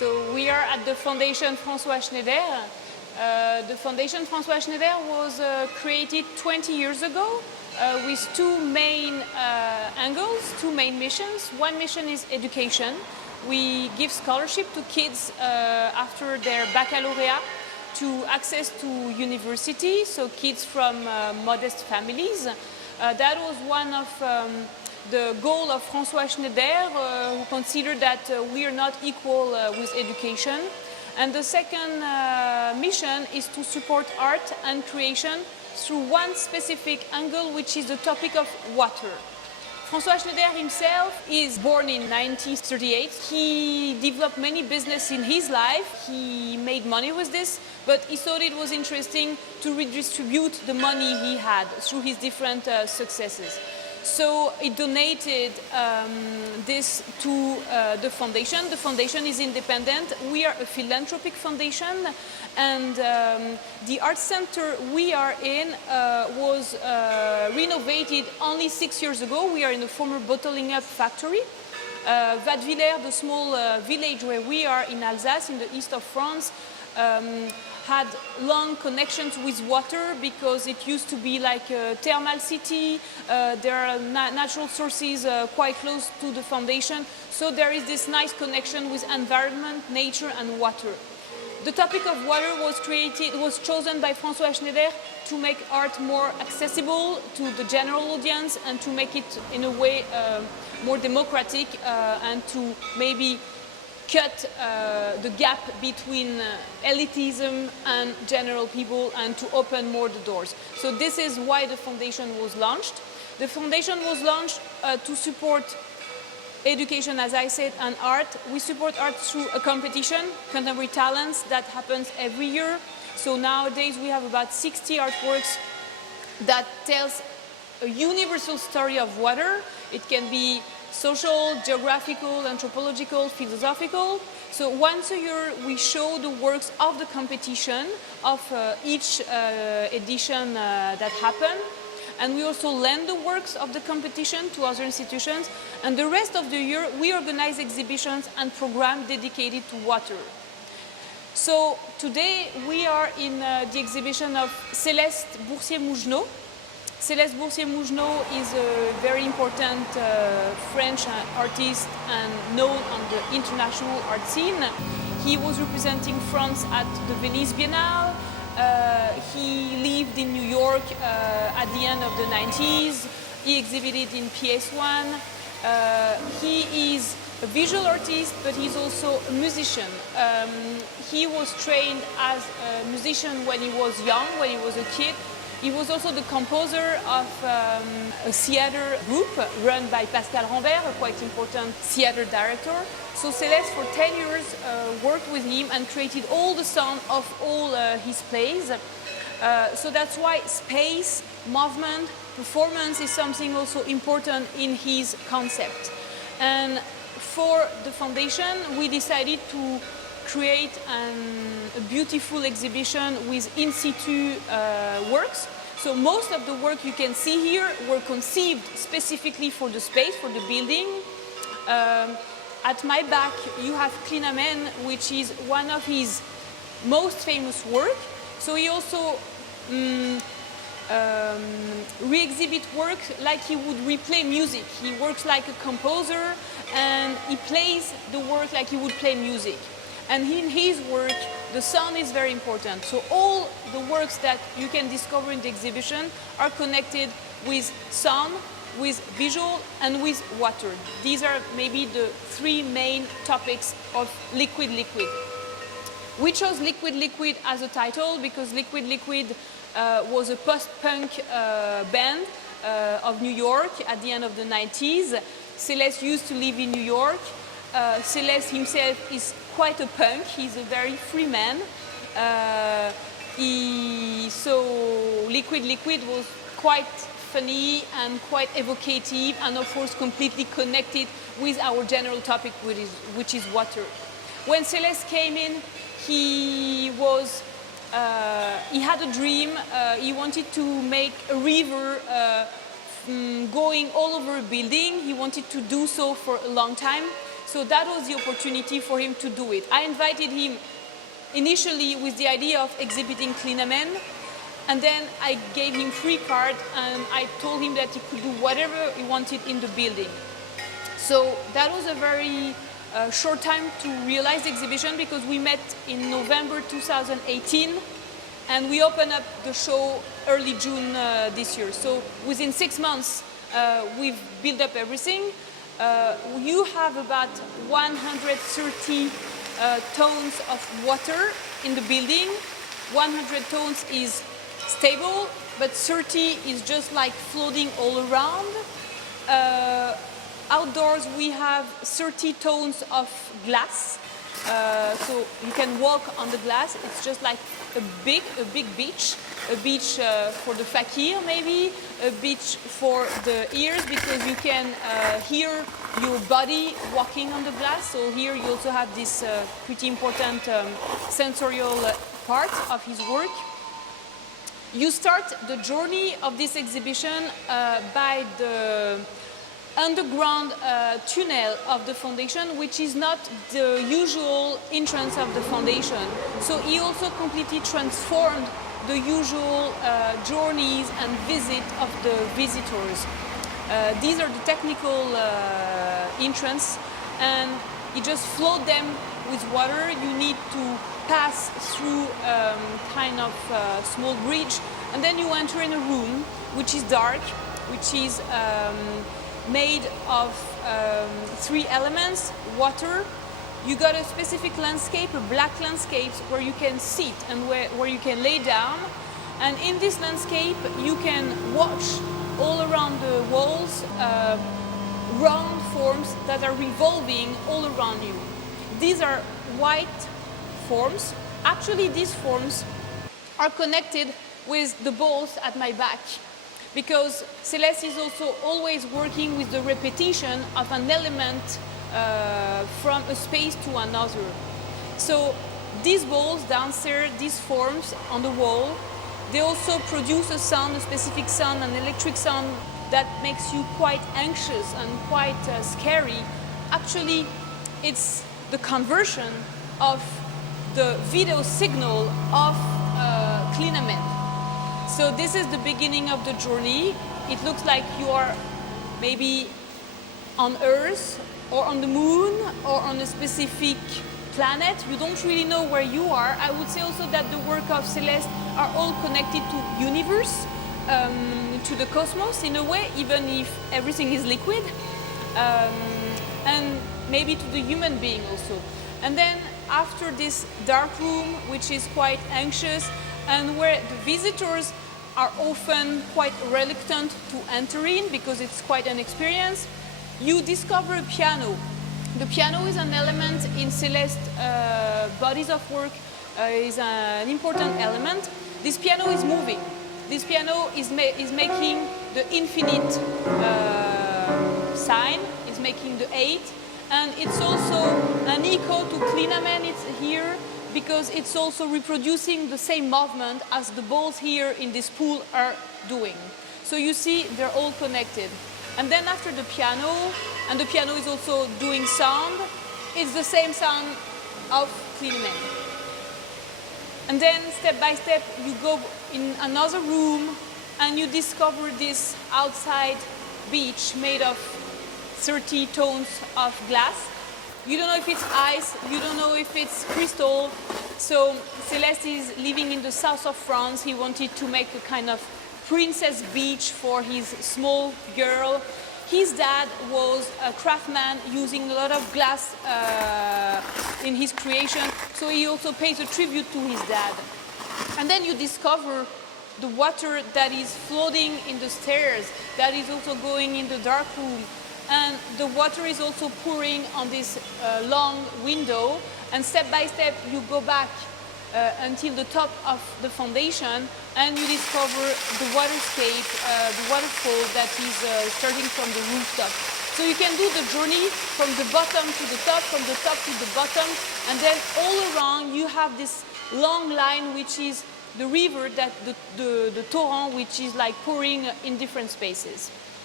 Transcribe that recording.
So we are at the Fondation François Schneider. The Fondation François Schneider was created 20 years ago with two main angles, two main missions. One mission is education. We give scholarship to kids after their baccalaureate to access to university, so kids from modest families. That was one of the goal of François Schneider, who considered that we are not equal with education. And the second mission is to support art and creation through one specific angle, which is the topic of water. François Schneider himself is born in 1938. He developed many businesses in his life. He made money with this, but he thought it was interesting to redistribute the money he had through his different successes. So he donated this to the foundation. The foundation is independent. We are a philanthropic foundation, and the art center we are in was renovated only 6 years ago. We are in a former bottling up factory. Wattwiller, the small village where we are in Alsace, in the east of France, had long connections with water because it used to be like a thermal city. There are natural sources quite close to the foundation. So there is this nice connection with environment, nature and water. The topic of water was chosen by François Schneider to make art more accessible to the general audience and to make it in a way more democratic and to maybe cut the gap between elitism and general people and to open more the doors. So this is why the foundation was launched. The foundation was launched to support education, as I said, and art. We support art through a competition, Contemporary Talents, that happens every year. So nowadays we have about 60 artworks that tells a universal story of water. It can be social, geographical, anthropological, philosophical. So once a year we show the works of the competition of each edition that happened. And we also lend the works of the competition to other institutions. And the rest of the year we organize exhibitions and programs dedicated to water. So today we are in the exhibition of Céleste Boursier-Mougenot. Céleste Boursier-Mougenot is a very important French artist and known on the international art scene. He was representing France at the Venice Biennale. He lived in New York at the end of the 90s. He exhibited in PS1. He is a visual artist, but he's also a musician. He was trained as a musician when he was young, when he was a kid. He was also the composer of a theater group run by Pascal Rambert, a quite important theater director. So Céleste for 10 years worked with him and created all the sound of all his plays. So that's why space, movement, performance is something also important in his concept. And for the foundation, we decided to create a beautiful exhibition with in situ works. So most of the work you can see here were conceived specifically for the space, for the building. At my back you have Clinamen, which is one of his most famous work. So he also re-exhibit work like he would replay music. He works like a composer and he plays the work like he would play music. And in his work, the sound is very important. So all the works that you can discover in the exhibition are connected with sound, with visual, and with water. These are maybe the three main topics of Liquide Liquide. We chose Liquide Liquide as a title because Liquide Liquide was a post-punk band of New York at the end of the 90s. Céleste used to live in New York. Céleste himself is quite a punk. He's a very free man. So Liquide Liquide was quite funny and quite evocative and of course completely connected with our general topic, which is water. When Céleste came in, he had a dream. He wanted to make a river going all over a building. He wanted to do so for a long time. So that was the opportunity for him to do it. I invited him initially with the idea of exhibiting Clinamen, and then I gave him free card and I told him that he could do whatever he wanted in the building. So that was a very short time to realize the exhibition, because we met in November 2018 and we opened up the show early June this year. So within 6 months we've built up everything. You have about 130 tons of water in the building. 100 tons is stable, but 30 is just like floating all around. Outdoors we have 30 tons of glass, so you can walk on the glass. It's just like a big beach. A beach for the fakir maybe, a beach for the ears, because you can hear your body walking on the glass. So here you also have this pretty important sensorial part of his work. You start the journey of this exhibition by the underground tunnel of the foundation, which is not the usual entrance of the foundation. So he also completely transformed the usual journeys and visit of the visitors. These are the technical entrance, and you just float them with water. You need to pass through kind of small bridge, and then you enter in a room which is dark, which is made of 3 elements: water. You got a specific landscape, a black landscape, where you can sit and where you can lay down. And in this landscape, you can watch all around the walls round forms that are revolving all around you. These are white forms. Actually, these forms are connected with the balls at my back, because Céleste is also always working with the repetition of an element from a space to another. So these balls downstairs, these forms on the wall, they also produce a sound, a specific sound, an electric sound that makes you quite anxious and quite scary. Actually, it's the conversion of the video signal of Clinamen. So this is the beginning of the journey. It looks like you are maybe on Earth, or on the moon, or on a specific planet. You don't really know where you are. I would say also that the work of Céleste are all connected to universe, to the cosmos in a way, even if everything is liquid, and maybe to the human being also. And then after this dark room, which is quite anxious, and where the visitors are often quite reluctant to enter in because it's quite an experience, you discover a piano. The piano is an element in Céleste's bodies of work, is an important element. This piano is moving. This piano is making the infinite sign, is making the 8, and it's also an echo to Clinamen. It's here because it's also reproducing the same movement as the balls here in this pool are doing. So you see, they're all connected. And then after the piano, and the piano is also doing sound, it's the same sound of Clinamen. And then step by step you go in another room and you discover this outside beach made of 30 tons of glass. You don't know if it's ice, you don't know if it's crystal. So Céleste is living in the south of France. He wanted to make a kind of princess beach for his small girl. His dad was a craftsman using a lot of glass in his creation, so he also pays a tribute to his dad. And then you discover the water that is floating in the stairs, that is also going in the dark room, and the water is also pouring on this long window, and step by step you go back until the top of the foundation, and you discover the waterscape, the waterfall that is starting from the rooftop. So you can do the journey from the bottom to the top, from the top to the bottom, and then all around you have this long line which is the river, that the torrent, which is like pouring in different spaces.